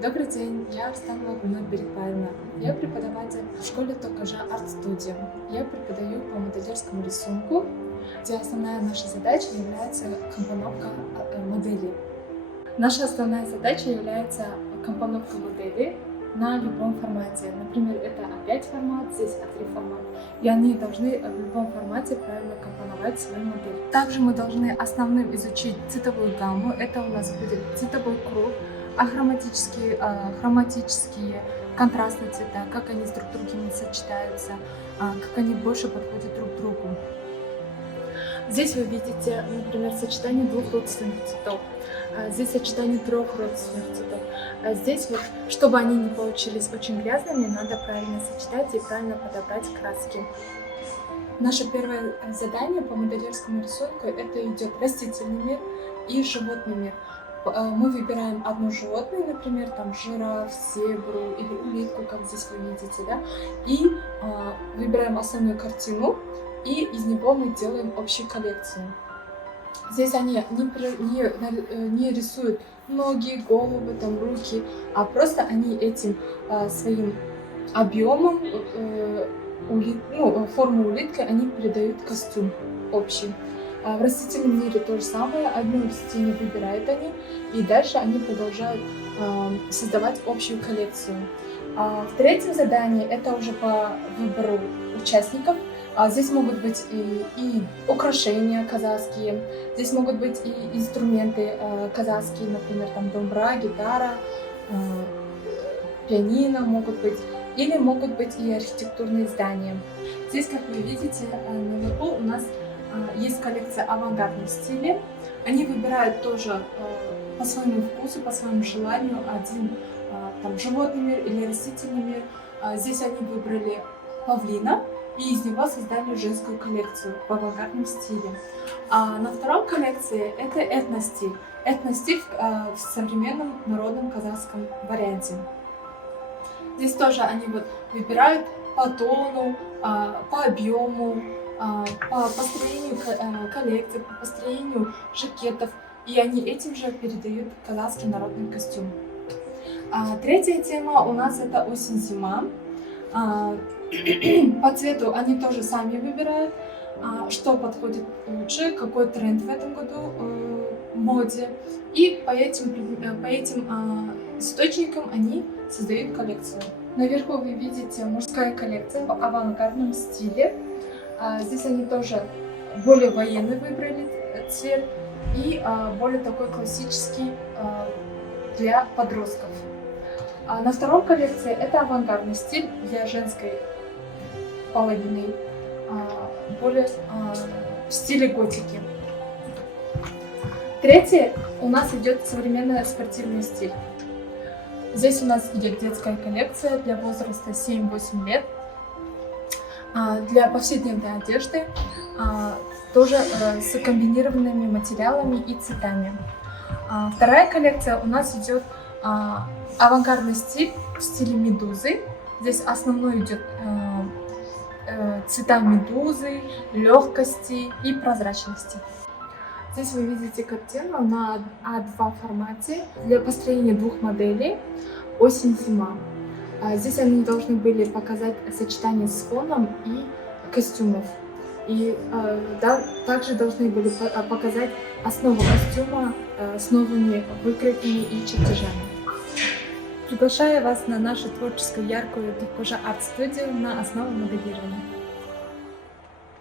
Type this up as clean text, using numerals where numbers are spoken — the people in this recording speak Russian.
Добрый день, я Арстанова Гульнар Берикбаевна. Я преподаватель в школе Токажа арт-студия. Я преподаю по модельерскому рисунку, где основная наша задача является компоновка моделей. Наша основная задача является компоновка моделей на любом формате. Например, это А5 формат, здесь А3 формат. И они должны в любом формате правильно компоновать свою модель. Также мы должны основным изучить цветовую гамму. Это у нас будет цветовой круг, хроматические, контрастные цвета, как они с друг другом сочетаются, как они больше подходят друг к другу. Здесь вы видите, например, сочетание двух родственных цветов. Здесь сочетание трех родственных цветов. Здесь вот, чтобы они не получились очень грязными, надо правильно сочетать и правильно подобрать краски. Наше первое задание по модельерскому рисунку это идет растительный мир и животный мир. Мы выбираем одно животное, например, там жираф, зебру или улитку, как здесь вы видите, да, и выбираем основную картину, и из него мы делаем общую коллекцию. Здесь они не рисуют ноги, головы, там, руки, а просто они этим своим объемом, форму улитки, они передают костюм общий. В растительном мире то же самое, одно растение выбирают они, и дальше они продолжают создавать общую коллекцию. В третьем задании это уже по выбору участников. Здесь могут быть и украшения казахские, здесь могут быть и инструменты казахские, например, там домбра, гитара, пианино могут быть, или могут быть и архитектурные здания. Здесь, как вы видите, наверху у нас есть коллекция авангардном стиле. Они выбирают тоже по своему вкусу, по своему желанию один там, животный мир или растительный мир. Здесь они выбрали павлина и из него создали женскую коллекцию в авангардном стиле. А на втором коллекции это этностиль. Этностиль в современном народном казахском варианте. Здесь тоже они вот выбирают по тону, по объему, по построению коллекции, по построению жакетов, и они этим же передают казахский народный костюм. Третья тема у нас это осень-зима. По цвету они тоже сами выбирают, что подходит лучше, какой тренд в этом году в моде, и по этим источникам они создают коллекцию. Наверху вы видите мужская коллекция в авангардном стиле. Здесь они тоже более военный выбрали цвет и более такой классический для подростков. На втором коллекции это авангардный стиль для женской половины, более в стиле готики. Третье у нас идет современный спортивный стиль. Здесь у нас идет детская коллекция для возраста 7-8 лет. Для повседневной одежды, тоже с комбинированными материалами и цветами. Вторая коллекция у нас идет авангардный стиль в стиле медузы. Здесь основной идет цвета медузы, легкости и прозрачности. Здесь вы видите картину на А2 формате для построения двух моделей осень-зима. Здесь они должны были показать сочетание с фоном и костюмов. И также должны были показать основу костюма с новыми выкройками и чертежами. Приглашаю вас на нашу творческую яркую Токажа арт-студию на основе моделирования.